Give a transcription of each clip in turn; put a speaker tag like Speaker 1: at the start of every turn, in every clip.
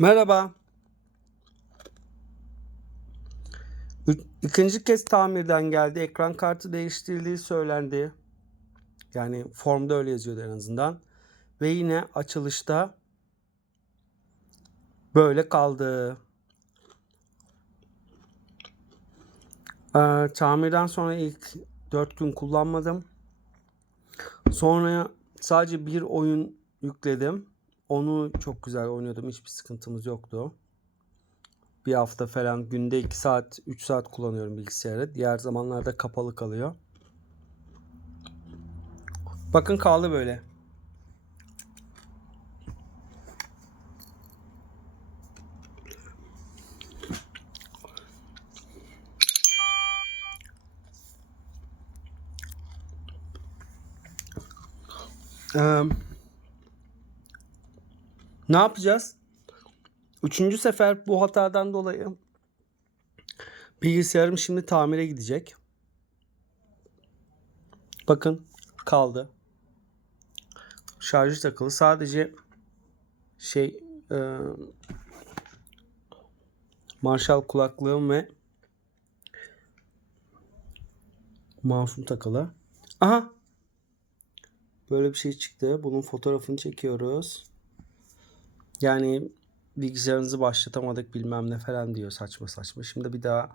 Speaker 1: Merhaba. İkinci kez tamirden geldi. Ekran kartı değiştirildiği söylendi. Yani formda öyle yazıyordu en azından. Ve yine açılışta böyle kaldı. Ee, tamirden sonra ilk 4 gün kullanmadım. Sonra sadece bir oyun yükledim. Onu çok güzel oynuyordum. Hiçbir sıkıntımız yoktu. Bir hafta falan günde 2 saat 3 saat kullanıyorum bilgisayarı. Diğer zamanlarda kapalı kalıyor. Bakın kaldı böyle. Eee, ne yapacağız? Üçüncü sefer bu hatadan dolayı bilgisayarım şimdi tamire gidecek. Bakın kaldı. Şarjı takılı. Sadece şey eee Marshall kulaklığım ve mouse'um takılı. Aha Böyle bir şey çıktı. Bunun fotoğrafını çekiyoruz. Yani bilgisayarınızı başlatamadık bilmem ne falan diyor saçma saçma. Şimdi bir daha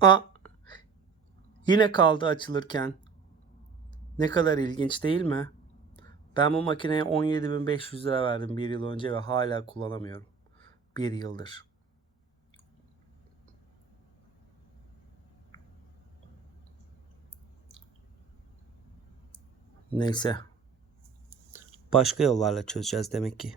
Speaker 1: Aa, yine kaldı açılırken. Ne kadar ilginç değil mi? Ben bu makineye 17.500 lira verdim bir yıl önce ve hala kullanamıyorum. Bir yıldır. Neyse. Başka yollarla çözeceğiz demek ki.